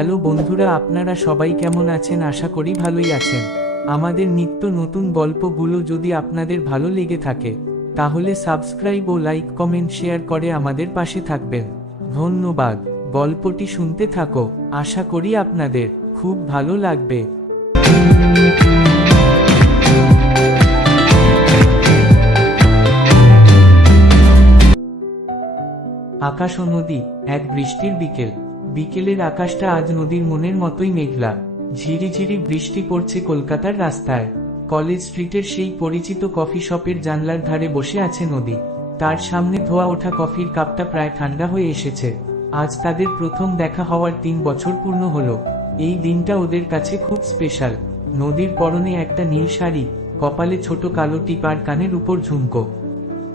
Hello বন্ধুরা, আপনারা সবাই কেমন আছেন? আশা করি ভালোই আছেন। আমাদের নিত্য নতুন গল্পগুলো যদি আপনাদের ভালো লেগে থাকে, তাহলে সাবস্ক্রাইব ও লাইক কমেন্ট শেয়ার করে আমাদের পাশে থাকবেন। ধন্যবাদ। গল্পটি শুনতে থাকো। আশা করি আপনাদের খুব ভালো লাগবে। আকাশ নদী এক বৃষ্টির বিকেল। বিকেলের আকাশটা আজ নদীর মনের মতোই মেঘলা। ঝিরিঝিরি বৃষ্টি পড়ছে কলকাতার রাস্তায়। কলেজ স্ট্রিটের সেই পরিচিত কফি শপের জানলার ধারে বসে আছে নদী। তার সামনে ধোয়া ওঠা কফির কাপটা প্রায় ঠান্ডা হয়ে এসেছে। আজ তাদের প্রথম দেখা হওয়ার তিন বছর পূর্ণ হলো। এই দিনটা ওদের কাছে খুব স্পেশাল। নদীর পরনে একটা নীল শাড়ি, কপালে ছোট কালো টিপ আর কানের উপর ঝুমকো।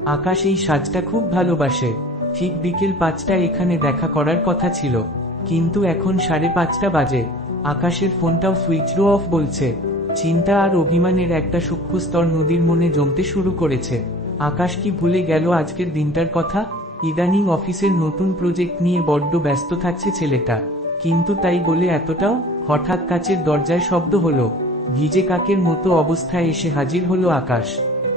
আকাশ এই সাজটা খুব ভালোবাসে। ঠিক বিকেল পাঁচটা এখানে দেখা করার কথা ছিল। কিন্তু এখন সাড়ে পাঁচটা বাজে। আকাশের ফোনটাও সুইচ রো অফ বলছে। চিন্তা আর অভিমানের একটা সূক্ষ্ম স্তর নদীর মনে জমতে শুরু করেছে। আকাশ কি ভুলে গেল আজকের দিনটার কথা? ইদানিং অফিসের নতুন প্রজেক্ট নিয়ে বড্ড ব্যস্ত থাকছে ছেলেটা। কিন্তু তাই বলে এতটাও? হঠাৎ কাচের দরজায় শব্দ হলো। ভিজে কাকের মতো অবস্থায় এসে হাজির হলো আকাশ।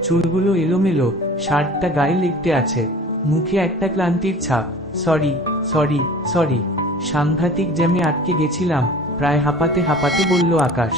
চুলগুলো এলোমেলো, শার্টটা গায়ে লেগটে আছে। মুখে একটা ক্লান্তির ছাপ। Sorry sorry sorry. সাংঘাতিক জ্যামে আটকে গেছিলাম, প্রায় হাঁপাতে হাঁপাতে বলল আকাশ।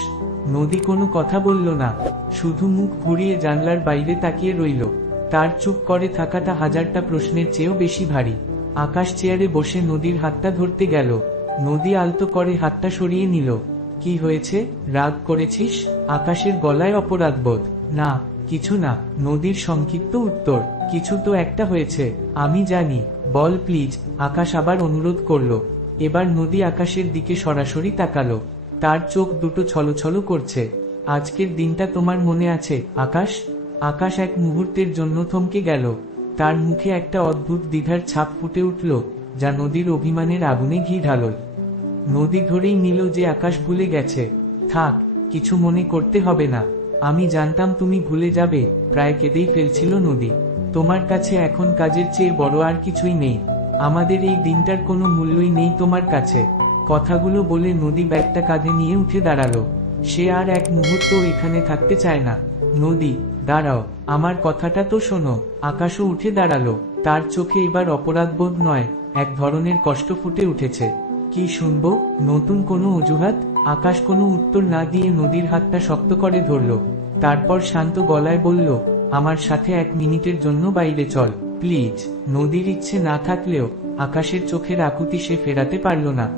নদী কোনো কথা বলল না, শুধু মুখ ঘুরিয়ে জানলার বাইরে তাকিয়ে রইল। তার চুপ করে থাকাটা হাজারটা প্রশ্নের চেয়েও বেশি ভারী। আকাশ চেয়ারে বসে নদীর হাতটা ধরতে গেল। নদী আলতো করে হাতটা সরিয়ে নিল। কি হয়েছে? রাগ করেছিস? আকাশের গলায় অপরাধবোধ না, কিছু না, নদীর সংক্ষিপ্ত উত্তর। কিছু তো একটা হয়েছে, আমি জানি। বল প্লিজ। আকাশ আবার অনুরোধ করল। এবার নদী আকাশের দিকে সরাসরি তাকালো। তার চোখ দুটো ছলছল করছে। আজকের দিনটা তোমার মনে আছে, আকাশ? আকাশ এক মুহূর্তের জন্য থমকে গেল। তার মুখে একটা অদ্ভুত দ্বিধার ছাপ ফুটে উঠল, যা নদীর অভিমানের আগুনে ঘি ঢালল নদী ধরেই নিল যে আকাশ ভুলে গেছে। থাক, কিছু মনে করতে হবে না। আমি জানতাম তুমি ভুলে যাবে, প্রায় কেঁদেই ফেলছিল নদী। তোমার কাছে এখন কাজের চেয়ে বড় আর কিছুই নেই। আমাদের এই দিনটার কোনো মূল্যই নেই তোমার কাছে। কথাগুলো বলে নদী ব্যাগটা কাঁধে নিয়ে উঠে দাঁড়াল। সে আর এক মুহূর্ত এখানে থাকতে চায় না। নদী, দাঁড়াও, আমার কথাটা তো শোনো। আকাশও উঠে দাঁড়াল। তার চোখে এবার অপরাধবোধ নয়, এক ধরনের কষ্ট ফুটে উঠেছে। কি শুনব? নতুন কোনো অজুহাত? আকাশ কোনো উত্তর না দিয়ে নদীর হাতটা শক্ত করে ধরল। তারপর শান্ত গলায় বলল, আমার সাথে এক মিনিটের জন্য বাইরে চল। প্লিজ, নদীর ইচ্ছে না থাকলেও আকাশের চোখের আকুতি সে ফেরাতে পারল না।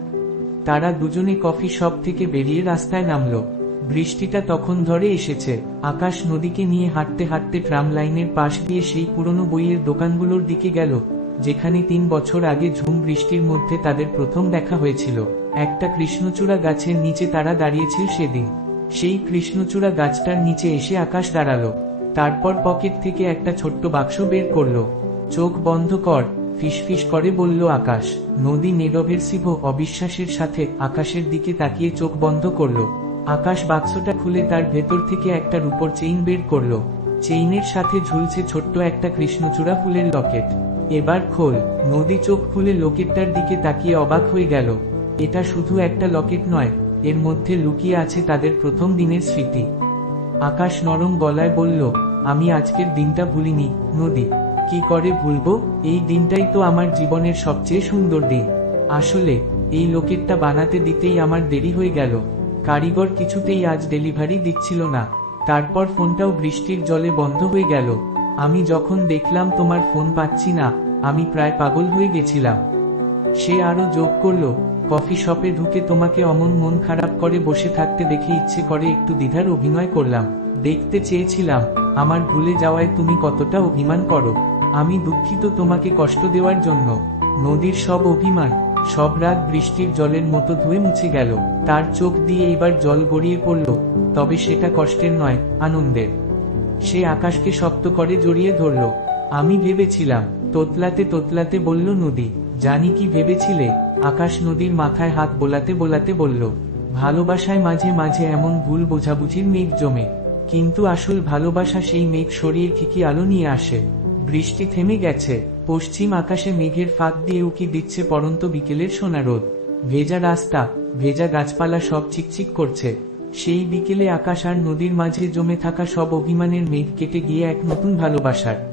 তারা দুজনে কফি শপ থেকে বেরিয়ে রাস্তায় নামলো। বৃষ্টিটা তখন ধরে এসেছে। আকাশ নদীকে নিয়ে হাঁটতে হাঁটতে ট্রাম লাইনের পাশ দিয়ে সেই পুরনো বইয়ের দোকানগুলোর দিকে গেল, যেখানে তিন বছর আগে ঝুম বৃষ্টির মধ্যে তাদের প্রথম দেখা হয়েছিল। একটা কৃষ্ণচূড়া গাছের নিচে তারা দাঁড়িয়েছিল সেদিন। সেই কৃষ্ণচূড়া গাছটার নিচে এসে আকাশ দাঁড়াল। তারপর পকেট থেকে একটা ছোট্ট বাক্স বের করল। চোখ বন্ধ কর, ফিসফিস করে বলল আকাশ। নদী নীরবের শিভ অবিশ্বাসের সাথে আকাশের দিকে তাকিয়ে চোখ বন্ধ করল। আকাশ বাক্সটা খুলে তার ভেতর থেকে একটা রূপর চেইন বের করল। চেইনের সাথে ঝুলছে ছোট্ট একটা কৃষ্ণচূড়া ফুলের লকেট। এবার খোল। নদী চোখ খুলে লকেটটার দিকে তাকিয়ে অবাক হয়ে গেল। এটা শুধু একটা লকেট নয়, এর মধ্যে লুকিয়ে আছে তাদের প্রথম দিনের স্মৃতি। আকাশ নরম গলায় বলল, আমি আজকের দিনটা ভুলিনি, নদী। কি করে ভুলবো? এই দিনটাই তো আমার জীবনের সবচেয়ে সুন্দর দিন। আসলে, এই লোকেরটা বানাতে দিতেই আমার দেরি হয়ে গেল। কারিগর কিছুতেই আজ ডেলিভারি দিচ্ছিল না। তারপর ফোনটাও বৃষ্টির জলে বন্ধ হয়ে গেল। আমি যখন দেখলাম তোমার ফোন পাচ্ছি না, আমি প্রায় পাগল হয়ে গেছিলাম। সে আরও যোগ করল, কফি শপে ঢুকে তোমাকে অমন মন খারাপ করে বসে থাকতে দেখে ইচ্ছে করে একটু দ্বিধার অভিনয় করলাম। দেখতে চেয়েছিলাম, আমার ভুলে যাওয়ায় তুমি কতটা অভিমান করো। আমি দুঃখিত তোমাকে কষ্ট দেওয়ার জন্য। নদীর সব অভিমান, সব রাত বৃষ্টির জলের মতো ধুয়ে মুছে গেল। তার চোখ দিয়ে এবার জল গড়িয়ে পড়ল, তবে সেটা কষ্টের নয়, আনন্দের। সে আকাশকে শক্ত করে জড়িয়ে ধরল। আমি ভেবেছিলাম, তোতলাতে তোতলাতে বলল নদী, জানি কি ভেবেছিলে? আকাশ নদীর মাথায় হাত বোলাতে বোলাতে বলল, ভালোবাসায় মাঝে মাঝে এমন ভুল বোঝাবুঝির মেঘ জমে। কিন্তু আসল ভালোবাসা সেই মেঘ সরিয়ে ঠিকই আলো নিয়ে আসে। বৃষ্টি থেমে গেছে। পশ্চিম আকাশে মেঘের ফাঁক দিয়ে উকি দিচ্ছে পরন্ত বিকেলের সোনারোদ ভেজা রাস্তা, ভেজা গাছপালা সব চিকচিক করছে। সেই বিকেলে আকাশ আর নদীর মাঝে জমে থাকা সব অভিমানের মেঘ কেটে গিয়ে এক নতুন ভালোবাসার।